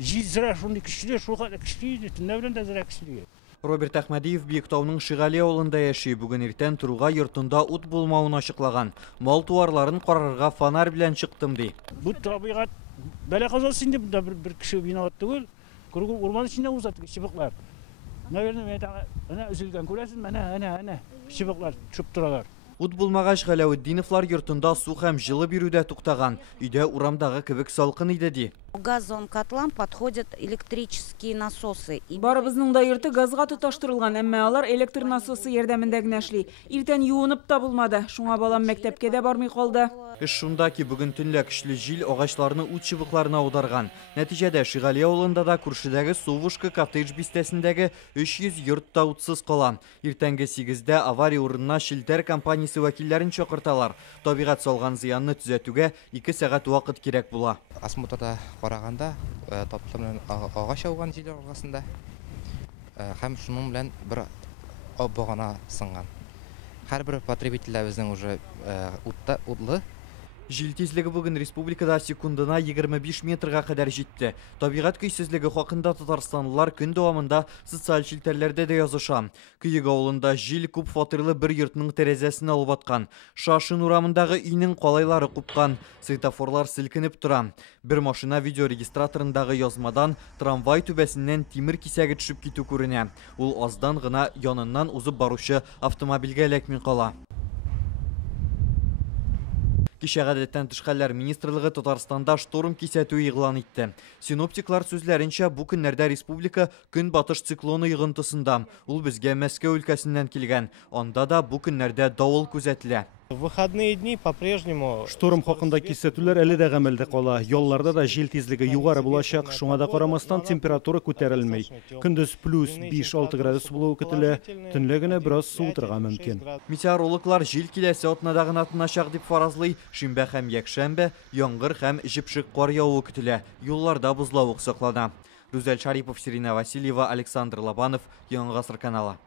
Зира шундай күчле, шуга күчле, төннән дә зира күчле. Роберт Әхмәдиев Биектауның Шигали авылында яши. Бүген иртән Туруга йортында ут булмавын ачыклаган. Мал туарларын карарга фонарь белән чыктым ди. Бу табигать бәла казасы инде бунда бер кеше виноват түгел. Күргән урман içinde узат чыбыклар. Наверное, ана үзелгән күрәсез, ана чыбыклар чүп торалар. Ут булмагач Галәветдиновлар йортында су һәм җылы бирүдә туктаган. Өйдә урамдагы кебек салкын иде ди. К газовым котлам подходят электрические насосы. Барыбызның да йорты газга тоташтырылган, әмма алар электр насосы ярдәмендә генә эшли. Иртән юынып та булмады. Шуңа балам мәктәпкә дә бармый калды. Эш шунда ки, бүген төнлә көчле җил агачларны ут чыбыкларына аударган. Нәтиҗәдә Шигали авылында да күршедәге Сувушка коттедж бистәсендәге 300 йорт та утсыз кала. Иртәнге 8дә авария урынына Шилтер компаниясе вәкилләрен чакырталар. Табигать салган зыянны төзәтүгә 2 сәгать вакыт кирәк була. Осмотрда караганда таптымнан агач ауган җил арасында һәм шуның белән бер багана сынган. Һәрбер потребительләр безнең уже утта утлы. Җил тизлеге бүген республикада секундына 25 метрга кадәр җитте. Табигать көйсезлеге хакында татарстанлылар көн дәвамында социаль челтәрләрдә дә языша. Кыек авылында җил күп фатирлы бер йортның тәрәзәсен алып аткан. Шашын урамындагы өйнең калайлары купкан. Светофорлар селкенеп тора. Бер машина видеорегистраторындагы язмадан трамвай түбәсеннән тимер кисәге төшеп китү күренә. Ул аздан гына яныннан узып баручы автомобильгә эләкми кала. Кичә гадәттән тыш хәлләр министрлыгы Татарстанда шторм кисәтү игълан итте. Синоптиклар сүзләренчә, бу көннәрдә республика көнбатыш циклоны йогынтысында. Ул безгә Мәскәү өлкәсеннән килгән. Анда да бу көннәрдә давыл күзәтелә. В выходные дни по-прежнему Шторм хакында кисәтүләр әле дә гамәлдә кала. Ялларда да җил тизлеге югары булачак. Шуңа да карамастан температура күтәрелмәй. Көндез плюс 5-6 градус булуы көтелә. Төнлә генә бераз суытырга мөмкин. Метеорологлар җил киләсе атнада гына тыначак дип фаразлый. Шимбә һәм якшәмбе яңгыр һәм җепшек кар явуы көтелә. Юлларда бозлавык саклана. Рүзәл Шарипов, Сирина Васильева, Александр Лобанов, Яңа гасыр каналы.